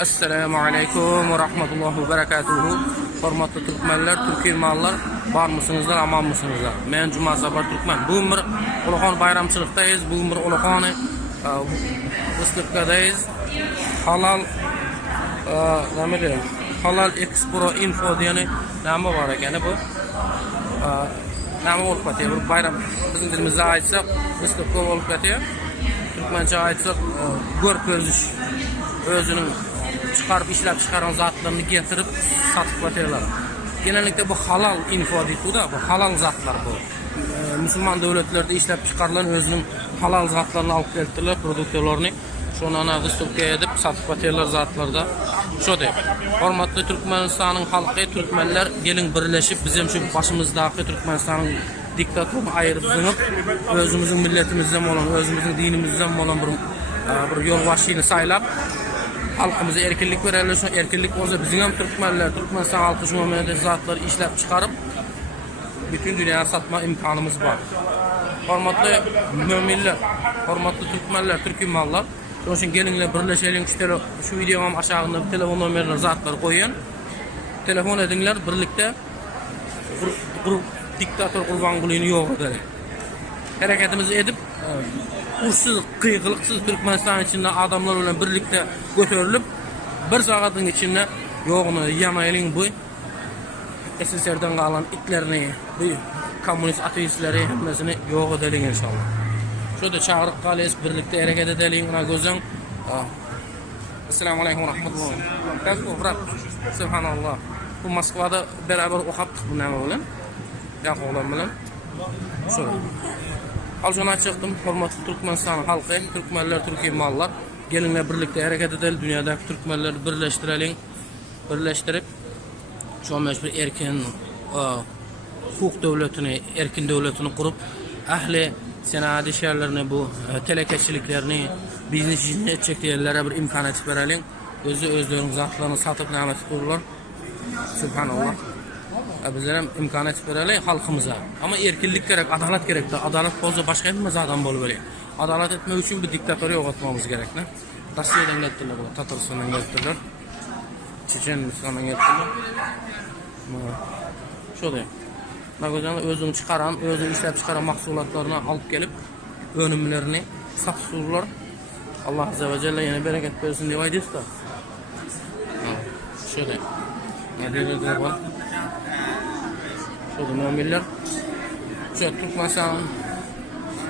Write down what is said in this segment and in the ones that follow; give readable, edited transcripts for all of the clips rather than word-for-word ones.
Assalamu alaikum ve rahmetullahi ve berekatuhu. Hormatly türkmenler, türk mallar, bar mısınızlar, aman mısınızlar? Men Cuma Sabar Türkmen. Bugün bir Uluxon bayramçılıktayız. Bugün bir Uluxon Vıstık'tayız. Halal Halal Expo Info diyeni nama var ekan bu. Nama olup katıyor. Bu bayram bizim dilimizde aitse Vıstık'ta olup katıyor. Türkmençe aitse görüp gözüş özünün çıkarıp işlep çıkaran zatlarını getirip satıp batıyorlar. Genellikle bu halal info deyip da bu halal zatlar bu. Müslüman devletlerde işlep çıkarılan özünün halal zatlarını alıp getirdiler, prodüktörlerini. Şunu ana Vıstık'a edip satıp batıyorlar zatlarda. Şu deyip. Hormatlı Türkmenistan'ın halkı, Türkmenler gelin birleşip bizim şu başımızdaki Türkmenistan'ın diktatörünü ayırıp zınıp özümüzün milletimizden olan, özümüzün dinimizden olan bir yol başını saylap halkımıza erkinlik verelim. Şu erkinlik olsa bizim hem Türkmenler, Türkmenistan halkı şu memleket zatları işlep çıkarıp bütün dünyaya satma imkanımız var. Hormatlı müminler, hormatlı Türkmenler, Türk mallar. Onun için gelinle birleşelim. Şu videom aşağısında telefon numarlarını zatları koyun. Telefon edinler birlikte diktatör kurbanlığını yok edelim. Hareketimizi edip uçsuz, kıygılıksız Türkmenistan içinde adamlarla birlikte götürülüp bir saatın içinde yoğunu yamayalım bu SSR'den kalan itlerini, bu komünist ateistleri hepsini yok edelim inşallah. Şurada çağırıp kalıyız, birlikte hareket edelim. Ona gözün. Esselamu Aleyküm ve Rahmetullah. Bırak. Subhanallah. Bu Moskva'da beraber okaptık bu neme bilen. Yak oğlan bilen. Şöyle. Alcana çıktım. Hormatlı Türkmenistan halkı, Türkmenler, Türk mallar. Gelinle birlikte hareket edelim. Dünyadaki Türkmenleri birleştirelim. Birleştirip şu an mecbur erken hukuk devletini, erkin devletini kurup ahli senadi şehirlerini, bu telekeçiliklerini, biznes işini edecek yerlere bir imkan açıp verelim. Özlerinin zatlarını satıp nâmet kururlar. Subhanallah. Bizlere imkan açıp verelim halkımıza. Ama erkinlik gerek, adalet gerek. Adalet bozda başka hepimiz adam böyle. Adalet etmek için bir diktatörü yok atmamız gerek. Rusya'dan getirdiler, Tataristan'dan getirdiler. Çeçenistan'dan getirdiler. Şöyle. Bakacağınız özünü çıkaran, özünü işlep çıkaran mahsulatlarını alıp gelip önümlerini satışırlar. Allah Azze ve Celle yine bereket versin diye aydiyiz da. Şöyle. Şöyle müminler. Şöyle Türkmenistan'ın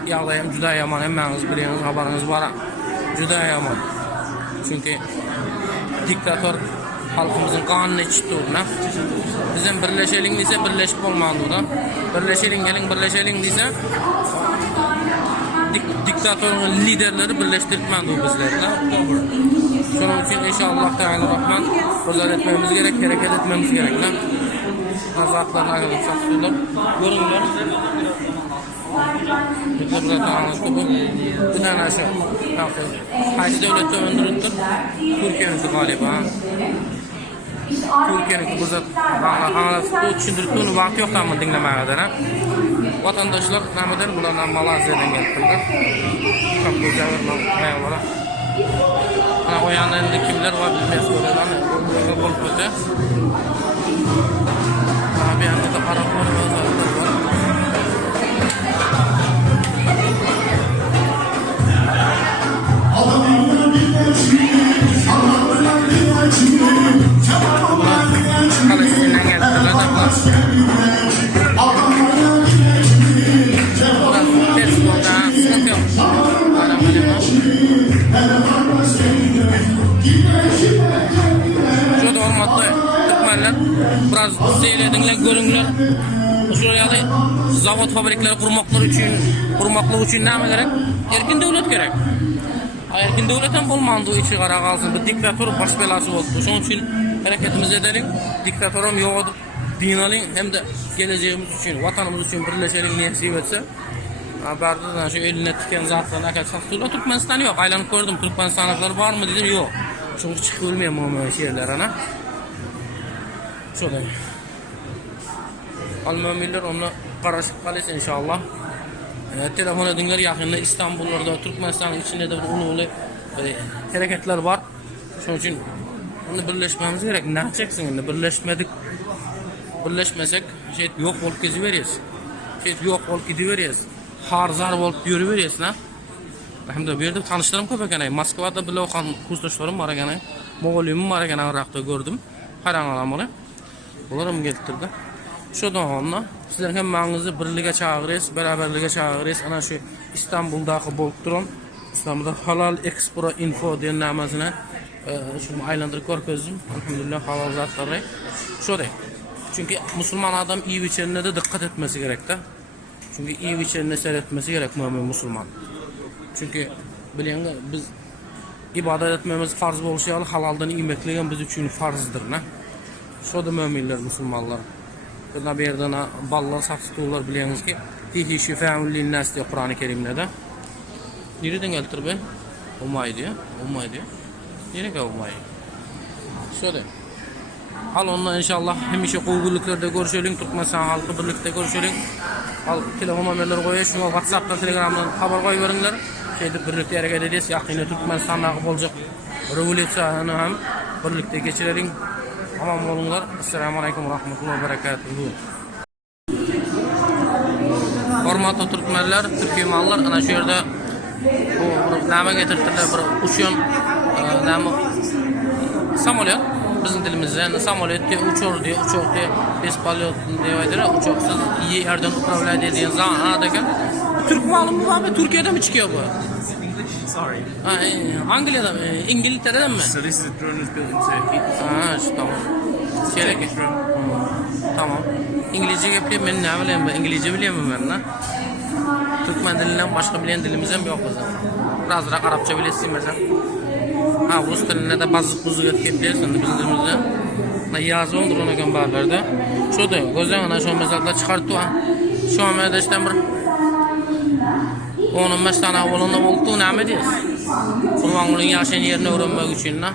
yağdayım, juda yaman, emmeniz biliyorsunuz, haberiniz var. Juda yaman. Çünkü diktatör halkımızın kanını içti ona. Bizim birleşelim diyse birleşip olmadı da. Birleşelim gelin birleşelim diyse diktatörün liderleri birleştirtmedi o bizlerle. Şunun için inşallah Teala Rahman özel etmemiz gerek, hareket etmemiz gerek. Nazatlarına arkadaşlar satıyorlar. Görünler. Burada da anlattı bu. Bu tane aşağı. Haydi devlette öndürüldü. Türkiye'nin galiba. Türkiye'nin bu zat anlattı. Düşündürüldüğünü vakti yok ama dinlemeye kadar. Vatandaşlar nameden bunlardan Malazya'dan geldiler. Çok güzel bir olarak. O yanlarında kimler var bilmez böyle. Bu bulup bir yanında da Araplar ve Azerbaycanlar var. Palestine'den geldiler adamlar. Burası Facebook'ta sıkıntı yok. Şurada olmadı. Türkmenler biraz seyredinler, görünler. Şuraya da zavod fabrikleri kurmaklar için ne gerek? Erkin devlet gerek. Erkin devletten bulmandığı içi kara kalsın. Bu diktatör baş belası oldu. Şunun için hareketimizi edelim. Diktatörüm yok dinalım hem de geleceğimiz için, vatanımız için birleşelim niye sevetse. Haberden şu eline tiken zatlarına kadar satıyorlar. Türkmenistan yok. Aylanıp gördüm. Türkmenistanlıklar var mı dedim yok. Çünkü çıkılmıyor mu şehirler ana. Şöyle. Al-müminler onunla karışık kalırsa inşallah. Telefon edinler yakında İstanbul'da, Türkmenistan'ın içinde de unulu hareketler var. Şunun için Onu birleşmemiz gerek. Ne yapacaksın şimdi? Birleşmedik. Birleşmesek şey yok olup geziveriyiz. Şey yok olup gidiveriyiz. Harzar olup yürüveriyiz lan. Hem de bir yerde tanıştırım köp ekan. Moskvada bile okan kursdaşlarım var ekan. Moğolyum var ekan Irak'ta gördüm. Hayran alam onu. Bularım getirdi. Şodan onda sizlerge maňyzy birlige çağırýarys, beraberlige çağırýarys. Ana şu İstanbul'daky bolup duran İstanbul'da Halal Expo Info diýen nämesyne şunu aylandyryp görkezdim. Alhamdulillah halal zatlary. Şoday. Çünkü Müslüman adam iyi biçimine de dikkat etmesi gerek de. Çünkü iyi biçimine seyretmesi gerek mümin Müslüman. Çünkü bilen biz ibadet etmemiz farz bolşaly halaldan ýemekligen biz üçin farzdır ne? Şoda müminler Müslümanlar. Buna bir yerden ballar satıştılar biliyorsunuz ki fihi şifâ'un linnâs diye Kur'an-ı Kerim'de de. Nereden gelir be? Umay diyor. Nereye gel umay? Şöyle. Al onunla inşallah hem işe kovguluklarda görüşelim, Türkmenistan halkı birlikte görüşelim. Al telefon numaraları koyuyor, şuna WhatsApp'tan, Telegram'dan haber koyuveringler. Şeyde birlikte hareket edeceğiz. Yakında Türkmenistan'da olacak revolüsyonu hem birlikte geçirelim. Aman olunlar. Esselamu Aleyküm ve Rahmetullahi ve Berekatuhu. Hormatly Türkmenler, Türkiyemallar, ana şu yerde bu näme getirdiler, bir uçuyon näme samolyot, bizim dilimizde samolyot diye uçur diye, uçak diye, bespalot diye aydılar, uçaksız yerden upravlay dediğin zaman anadaki Türk malı mı var mı? Türkiye'de mi çıkıyor bu? Sorry. Angliya'da mı? İngiltere'den mi? So this is a drone that's built in Turkey. Tamam. Şeyle tamam. İngilizce yapayım ben ne bileyim ben İngilizce biliyorum ben lan. Türkmen dilinden başka bilen dilimiz hem yok bizim. Biraz da Arapça bilirsin mesela. Ha Rus diline de bazı buzuk yapabilirsin bizim dilimizde. Ne yazı olur ona göre bağlarda. Şu da gözden şu mesela çıkarttı ha. Şu an da işte bir onun mesela olanı oldu ne mi diyorsun? Kurbanların yaşayan yerini öğrenmek için ne?